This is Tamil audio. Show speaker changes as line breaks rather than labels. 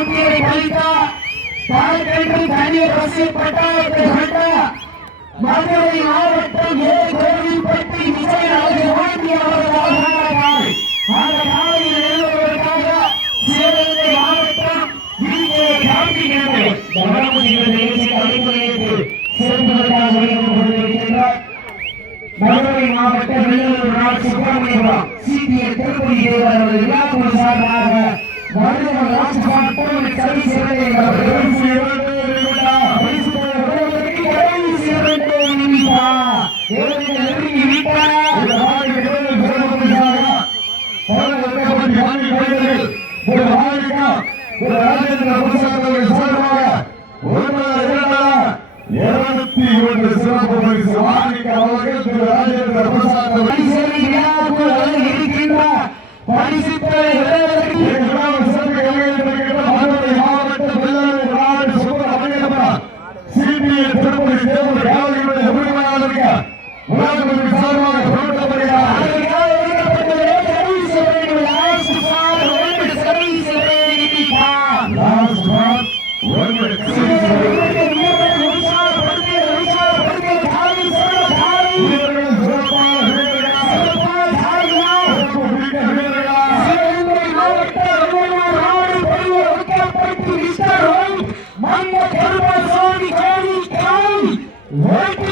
தனி முத்தியை பலித்தார் தனக்கென்று தனி ரசி பட்டாளத்தை கண்டார் மதுரை மாவட்டம் ஏ. கோவில்பட்டி விஜய் அழகு வாங்கி அவர்களால் அந்த காலையில் எழுதுவதற்காக சிவகங்கை மாவட்டம் விஜய கார்த்திகேயன் தவறமுடிகள் நிகழ்ச்சிக்கு சிறப்புகளுக்காக வழங்கப்பட்டு மதுரை மாவட்ட வெள்ளூர் நாள் சுப்பிரமணியபுரம் சிபிஐ திருப்பதி தேவர் விழா விழாக்குழு சார்பாக இருபத்தி ராஜ்பாட் சிறப்பு பரிசு சிறந்தை அவர்கள் திரு ராஜேந்திர
பிரசாத்
பரிசு Come on, Sonny, Kenny, come! Wake